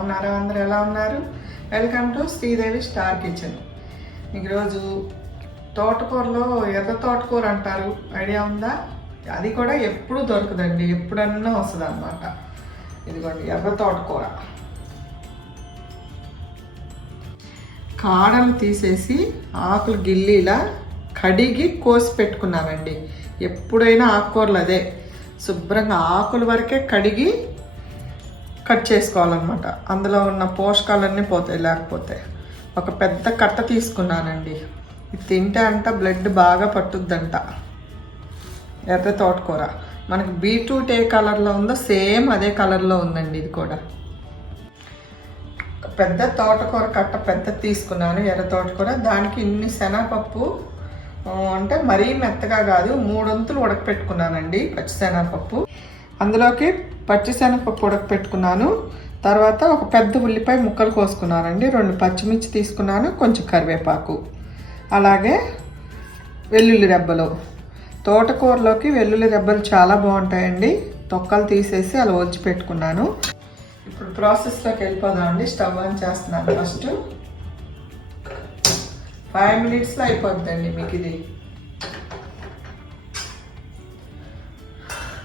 బాగున్నారా? అందరూ ఎలా ఉన్నారు? Welcome to Sridevi star kitchen. ఈరోజు తోటకూరలో ఎర్ర తోటకూర అంటారు, ఐడియా ఉందా? అది కూడా ఎప్పుడు దొరకదండి, ఎప్పుడన్నా వస్తుంది అన్నమాట. ఇదిగోండి ఎర్ర తోటకూర. కాడలు తీసేసి ఆకులు గిల్లీలా కడిగి కోసి పెట్టుకున్నానండి. ఎప్పుడైనా ఆకుకూరలు అదే శుభ్రంగా ఆకుల వరకే కడిగి కట్ చేసుకోవాలన్నమాట. అందులో ఉన్న పోషకాలన్నీ పోతాయి. లేకపోతే ఒక పెద్ద కట్ట తీసుకున్నానండి. ఇది తింటే అంట బ్లడ్ బాగా పట్టుద్దంట. ఎర్ర తోటకూర మనకి బీట్రూట్ ఏ కలర్లో ఉందో సేమ్ అదే కలర్లో ఉందండి. ఇది కూడా పెద్ద తోటకూర కట్ట పెద్ద తీసుకున్నాను, ఎర్ర తోటకూర. దానికి ఇన్ని శనగపప్పు, అంటే మరీ మెత్తగా కాదు, 3 వంతులు ఉడకపెట్టుకున్నానండి పచ్చిశనగపప్పు. అందులోకి పచ్చిశనగపప్పు ఉడకపెట్టుకున్నాను. తర్వాత ఒక పెద్ద ఉల్లిపాయ ముక్కలు కోసుకున్నానండి. 2 పచ్చిమిర్చి తీసుకున్నాను, కొంచెం కరివేపాకు, అలాగే వెల్లుల్లి రెబ్బలు. తోటకూరలోకి వెల్లుల్లి రెబ్బలు చాలా బాగుంటాయండి. తొక్కలు తీసేసి అలా ఒలిచి పెట్టుకున్నాను. ఇప్పుడు ప్రాసెస్లోకి వెళ్ళిపోదామండి. స్టవ్ ఆన్ చేస్తున్నాను. ఫస్ట్ 5 మినిట్స్లో అయిపోద్దండి మీకు ఇది.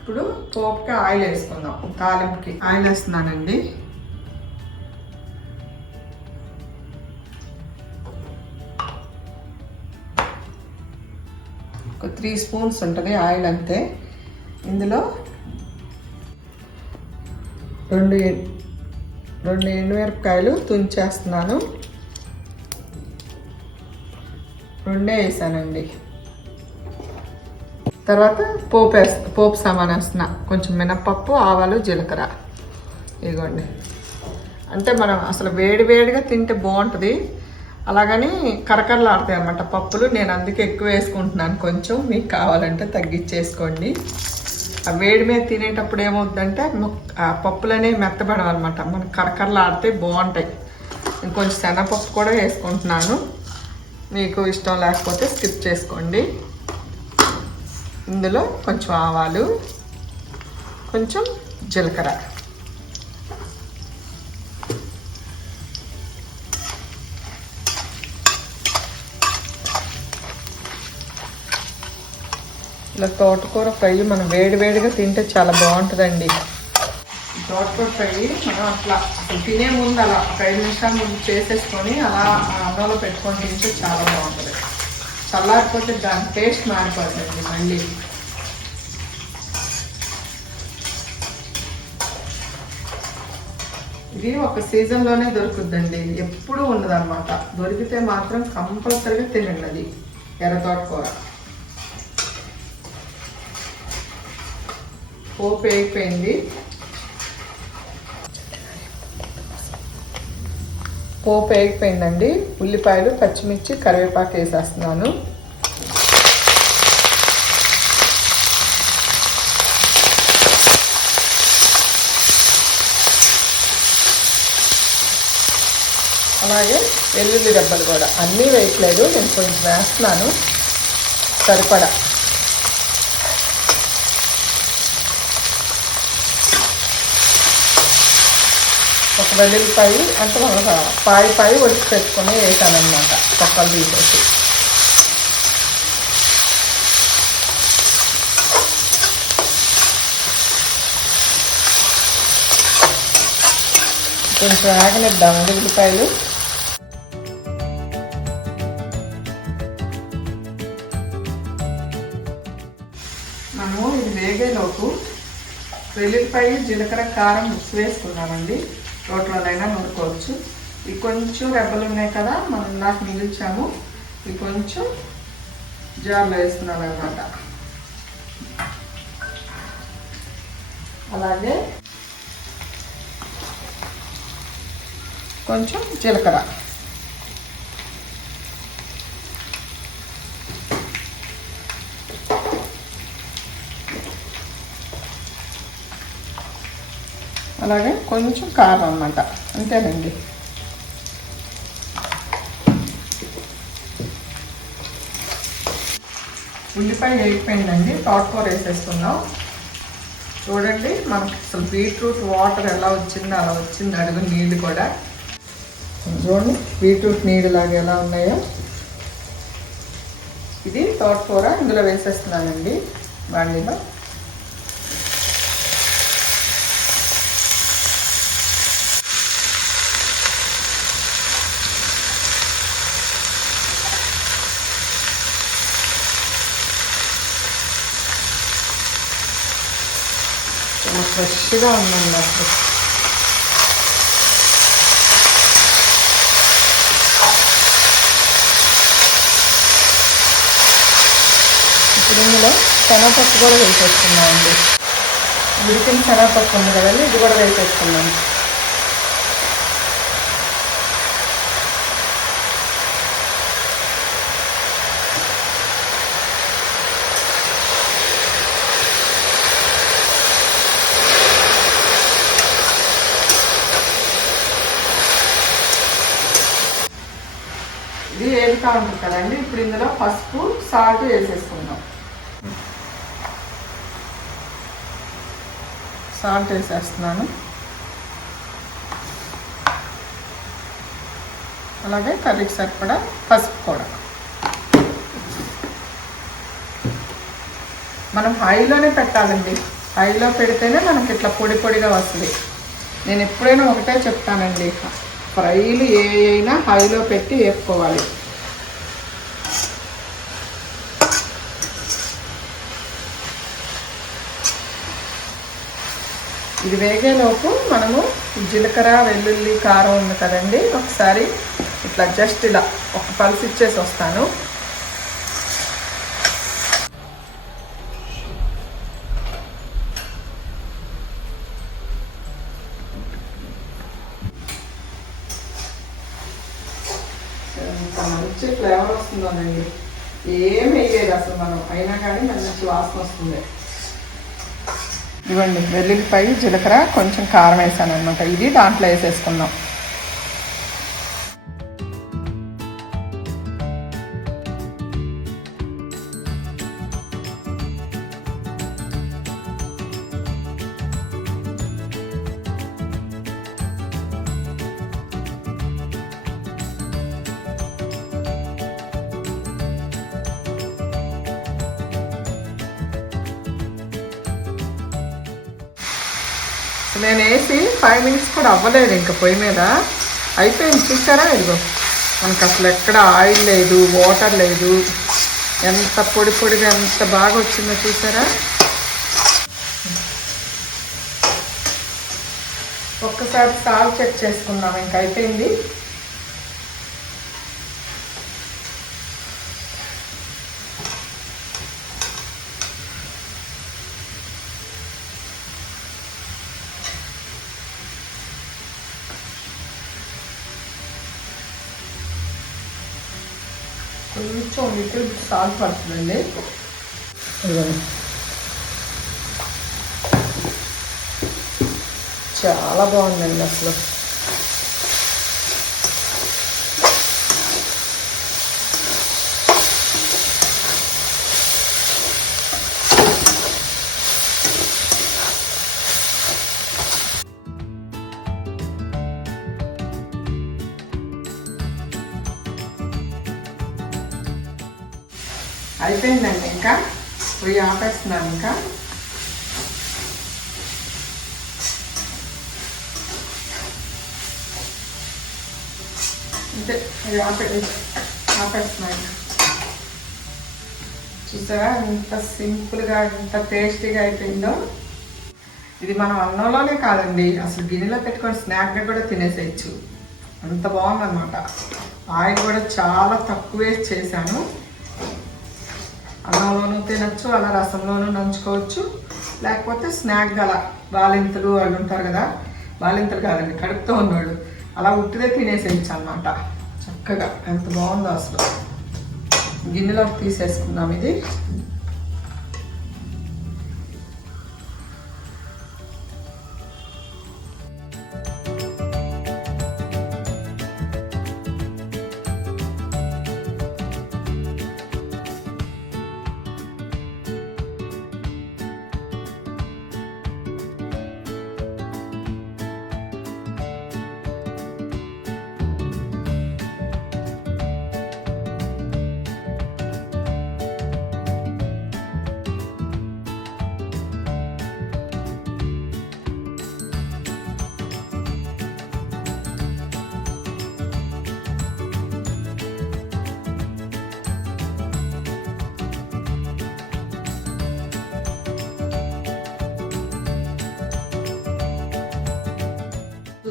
ఇప్పుడు పోపుకి ఆయిల్ వేసుకుందాం. తాలింపుకి ఆయిల్ వేస్తున్నానండి. ఒక 3 స్పూన్స్ ఉంటుంది ఆయిల్ అంతే. ఇందులో 2 ఎండుమిరపకాయలు తుంచేస్తున్నాను. 2 వేసానండి. తర్వాత పోపు సామాన్ వేస్తున్నా. కొంచెం మినపప్పు, ఆవాలు, జీలకర్ర. ఇదిగోండి. అంటే మనం అసలు వేడిగా తింటే బాగుంటుంది. అలాగని కరకరలాడతాయి అన్నమాట పప్పులు. నేను అందుకే ఎక్కువ వేసుకుంటున్నాను. కొంచెం మీకు కావాలంటే తగ్గించేసుకోండి. ఆ వేడి మీద తినేటప్పుడు ఏమవుతుందంటే ఆ పప్పులనే మెత్తబడవన్నమాట. మనకు కరకరలాడితే బాగుంటాయి. ఇంకొంచెం శనగపప్పు కూడా వేసుకుంటున్నాను. మీకు ఇష్టం లేకపోతే స్కిప్ చేసుకోండి. ఇందులో కొంచెం ఆవాలు, కొంచెం జీలకర్ర, ఇలా తోటకూర ఫ్రై మనం వేడిగా తింటే చాలా బాగుంటుందండి. తోటకూర ఫ్రై మనం అట్లా తినే ముందు అలా 5 నిమిషాల ముందు చేసేసుకొని అలా అన్నంలో పెట్టుకొని తింటే చాలా బాగుంటుంది. చల్లారిపోతే దాని టేస్ట్ మారిపోతుంది మళ్ళీ. ఇది ఒక సీజన్లోనే దొరుకుద్దండి, ఎప్పుడూ ఉండదు అన్నమాట. దొరికితే మాత్రం కంపల్సరీగా తినండి అది ఎర్ర తోటకూర. పోపు వేగిపోయింది. పోపు వేగిపోయిందండి. ఉల్లిపాయలు, పచ్చిమిర్చి, కరివేపాకు వేసేస్తున్నాను. అలాగే వెల్లుల్లి రెబ్బలు కూడా అన్నీ వేయట్లేదు, నేను కొంచెం వేస్తున్నాను సరిపడా. ఒక వెల్లుల్లిపాయ అంటే ఒక పాయి ఒలిచి పెట్టుకొని వేసానమాట, తొక్కలు తీసేసి. కొంచెం ఆగనిద్దామండి ఉల్లిపాయలు. మనము ఇది వేగేలోపు వెల్లుల్లిపాయ, జీలకర్ర, కారం మిక్స్ వేసుకున్నామండి. రోట్లోనైనా నూరుకోవచ్చు. ఇవి కొంచెం రెబ్బలు ఉన్నాయి కదా, మనం నాకు మిగిల్చాము. ఇవి కొంచెం జార్లో వేస్తున్నాను అన్నమాట. అలాగే కొంచెం జీలకర్ర, అలాగే కొంచెం కారం అన్నమాట. అంతేనండి. ఉల్లిపాయ వేగిపోయిందండి. తోటకూర వేసేసుకుందాం. చూడండి మనకి అసలు బీట్రూట్ వాటర్ ఎలా వచ్చిందో అలా వచ్చింది, అడుగు నీళ్ళు కూడా చూడండి బీట్రూట్ నీళ్ళు లాగా ఎలా ఉన్నాయో. ఇది తోటకూర ఇందులో వేసేస్తున్నానండి బాండీలో. చాలా ఫ్రెష్గా ఉందండి అసలు. ఇప్పుడు ఇందులో శనగపప్పు కూడా వేసేస్తున్నామండి. ఉడికిన శనగపప్పు ఉంది కదండి, ఇది కూడా వేసేస్తున్నాను. ఇది ఏడుతా ఉంటుంది కదండి. ఇప్పుడు ఇందులో పసుపు సాల్ట్ వేసేసుకుందాం. సాల్ట్ వేసేస్తున్నాను, అలాగే కర్రీకి సరిపడా పసుపు కూడా. మనం హైలోనే పెట్టాలండి, హైలో పెడితేనే మనకి ఇట్లా పొడి పొడిగా వస్తుంది. నేను ఎప్పుడైనా ఒకటే చెప్తానండి, ఫ్రైలు ఏ అయినా హైలో పెట్టి వేపుకోవాలి. ఇది వేగేలోపు మనము జీలకర్ర వెల్లుల్లి కారం ఉంది కదండి, ఒకసారి ఇట్లా జస్ట్ ఇలా ఒక పల్స్ ఇచ్చేసి వస్తాను. మంచి ఫ్లేవర్ వస్తుందోనండి, ఏం వేయలేదు అసలు మనం, అయినా కానీ మంచి వాసన వస్తుంది. ఇవ్వండి వెల్లుల్లిపాయ జీలకర్ర కొంచెం కారం వేసాను అనమాట, ఇది దాంట్లో వేసేసుకుందాం. నేను వేసి 5 minutes కూడా అవ్వలేదు, ఇంకా పొయ్యి మీద అయిపోయింది. చూసారా, ఇదిగో మనకు అసలు ఎక్కడ ఆయిల్ లేదు, వాటర్ లేదు, ఎంత పొడి పొడిగా ఎంత బాగా వచ్చిందో చూసారా. ఒక్కసారి సాల్ట్ చెక్ చేసుకుందాం, ఇంకా అయిపోయింది. కొంచెం లిటిల్ సాల్ట్ పడుతుందండి. చాలా బాగుందండి అసలు. అయిపోయిందండి, ఇంకా పొయ్యి ఆపేస్తున్నాను. ఇంకా అంతే, అది ఆపేస్తున్నాను. చూసారా ఎంత సింపుల్గా ఎంత టేస్టీగా అయిపోయిందో. ఇది మనం అన్నంలోనే కాదండి, అసలు గిన్నెలో పెట్టుకొని స్నాక్గా కూడా తినేసేయచ్చు, అంత బాగుందన్నమాట. ఆయిల్ కూడా చాలా తక్కువే చేశాను. అన్నంలోనూ తినచ్చు, అలా రసంలోనూ నంచుకోవచ్చు, లేకపోతే స్నాక్ గల బాలింతలు వాళ్ళు ఉంటారు కదా, బాలింతలు కాదండి కడుపుతో ఉన్నాడు, అలా ఉట్టిదే తినేసేయచ్చు అన్నమాట చక్కగా. ఎంత బాగుందో అసలు. గిన్నెలోకి తీసేసుకుందాం ఇది.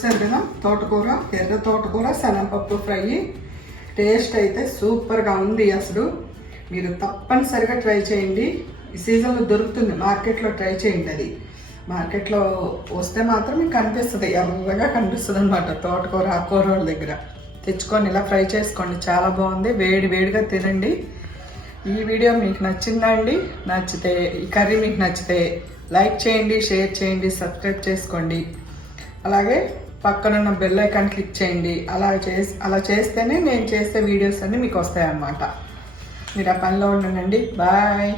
చూసారు కదా తోటకూర, ఎర్ర తోటకూర శనగపప్పు ఫ్రై. టేస్ట్ అయితే సూపర్గా ఉంది. అసలు మీరు తప్పనిసరిగా ట్రై చేయండి. ఈ సీజన్లో దొరుకుతుంది, మార్కెట్లో ట్రై చేయండి. అది మార్కెట్లో వస్తే మాత్రం మీకు కనిపిస్తుంది, ఎర్రగా కనిపిస్తుంది అనమాట. తోటకూర ఆకుకూర వాళ్ళ దగ్గర తెచ్చుకొని ఇలా ఫ్రై చేసుకోండి, చాలా బాగుంది. వేడి వేడిగా తినండి. ఈ వీడియో మీకు నచ్చిందా అండి? నచ్చితే, ఈ కర్రీ మీకు నచ్చితే లైక్ చేయండి, షేర్ చేయండి, సబ్స్క్రైబ్ చేసుకోండి. అలాగే పక్కనున్న బెల్ ఐకాన్ క్లిక్ చేయండి. అలా చేస్తేనే నేను చేసే వీడియోస్ అన్నీ మీకు వస్తాయన్నమాట. మీరు ఆ పనిలో ఉండండి. బాయ్.